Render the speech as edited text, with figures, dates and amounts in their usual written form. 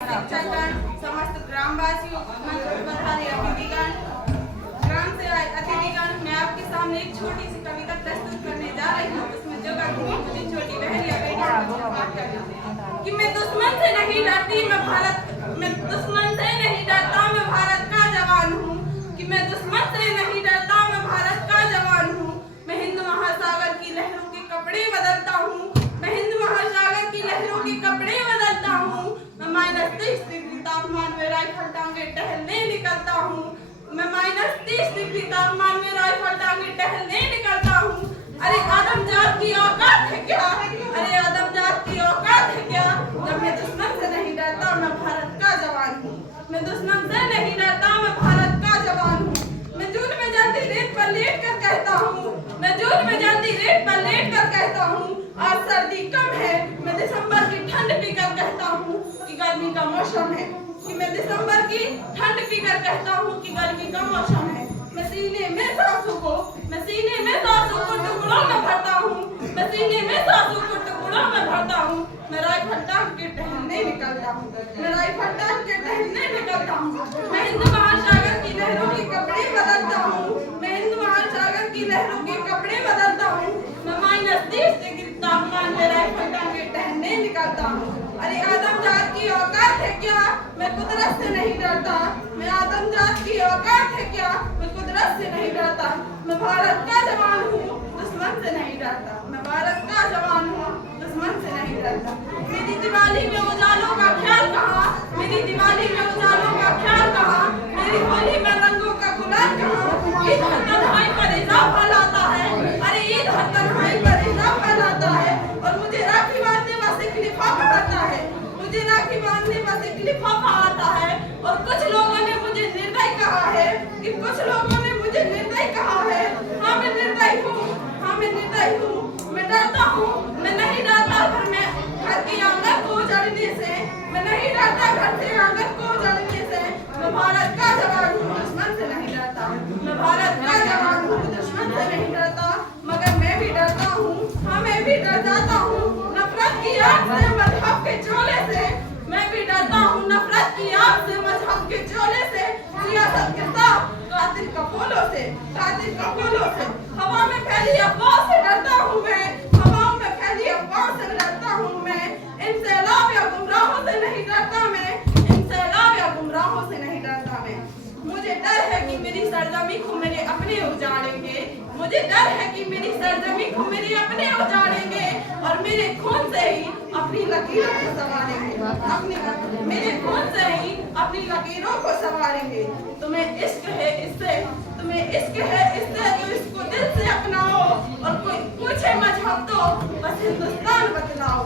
शिक्षकगण, समस्त ग्रामवासियों, मंच पर पधारे अतिथिगण, ग्राम से आए अतिथिगण, मैं आपके सामने एक छोटी सी कविता प्रस्तुत करने जा रही हूँ। उसमें जो गाती हूँ मुझे छोटी बहन या बेटी से बात करना है कि मैं दुश्मन से नहीं डरती, मैं दुश्मन से नहीं डरता, मैं भारत का जवान हूँ। कि मैं दुश्मन से नहीं डरता, मैं भारत का जवान हूँ। मैं हिंद महासागर की लहरों के कपड़े बदलता हूँ, मैं हिंद महासागर की लहरों के कपड़े बदलता हूँ। मैं -30 डिग्री तापमान में राइफल टांगे टहलने निकलता हूँ, मैं -30 डिग्री तापमान में राइफल टांगे टहलने निकलता हूँ। अरे आदम जात की औकात है क्या, अरे आदम जात की औकात है क्या, जब मैं दुश्मन से नहीं डरता, मैं भारत का जवान हूँ। मैं दुश्मन से नहीं डरता, मैं भारत का जवान हूँ। मैं जून में जल्दी रेत पर लेट कर कहता हूँ, मैं जून में जल्दी रेत पर लेट कर कहता हूँ, आज सर्दी कम है। मैं दिसंबर की ठंड पीकर कहता हूँ कि गर्मी का मौसम है, कि मैं दिसंबर की ठंड पीकर कहता हूँ कि गर्मी का मौसम है। मैं सीने में सांसों को टुकड़ों में भरता हूँ, मैं सीने में सांसों को टुकड़ों में भरता हूँ। मैं राइफल टांग के टहलने निकलता हूँ, मैं राइफल टांग के टहलने निकलता हूँ। मैं हिंद महासागर की लहरों के कपड़े बदलता हूँ, मैं हिंद महासागर की लहरों के कपड़े बदलता हूँ। मैं -30 डिग्री तापमान में राइफल टांग के टहलने निकलता हूँ। अरे आदम जात की औकात है क्या, मैं कुदरत से नहीं डरता, मैं आदम जात की औकात है क्या, मैं कुदरत से नहीं डरता। मैं भारत का जवान हूँ, दुश्मन से नहीं डरता, मैं भारत का जवान हूँ, दुश्मन से नहीं डरता। मेरी दिवाली में उजालों का ख्याल कहाँ, मेरी दिवाली में उजालों का ख्याल कहाँ, मेरी होली में रंगों का गुलाल कहाँ। ईद हर तन्हाई पर इजाफा लाता है, अरे ईद हर तन्हाई पर इजाफा लाता है। और मुझे राखी बांधने बस एक लिफाफा आता है, मुझे राखी बांधने बस एक लिफाफा आता है। और कुछ लोगों ने मुझे निर्दयी कहा है, कि कुछ लोगों ने मुझे निर्दयी कहा है। हाँ मैं निर्दयी हूँ, हाँ मैं निर्दयी हूँ। मैं डरता हूँ, मैं नहीं डरता घर में घर के आंगन को उजाड़ने से, मैं नहीं डरता घर के आंगन को उजाड़ने से। मैं भारत का जवान हूँ, दुश्मन से नहीं डरता, मैं भारत का जवान हूँ, दुश्मन से नहीं डरता। मगर मैं भी डरता हूँ, हाँ मैं भी डर जाता हूँ नफरत की आग से, मजहब के चोले से। मैं भी डरता हूँ नफरत की आग से, मजहब के चोले से, सियासत के साथ कातिल कपोलों से, कातिल कपोलों से। हवा में फैली अफवाह से डरता हूँ मैं, हवाओं में फैली अफवाह से डरता हूँ मैं। इन सैलाब या गुमराहों से नहीं डरता मैं, इन सैलाब या गुमराहों से नहीं डरता मैं। मुझे डर है कि मेरी सरजमी को मेरे अपने उजाड़ेंगे, मुझे डर है कि मेरी सरजमी को मेरे अपने उजाड़ेंगे, और मेरे खून से ही अपनी लकीरों को संवारेंगे, मेरे खून से ही अपनी लकीरों को संवारेंगे। तुम्हें इश्क है इससे, तुम्हें इश्क है इससे, तो इसको दिल से अपनाओ, और कोई पूछे मजहब तो बस हिंदुस्तान बतलाओ।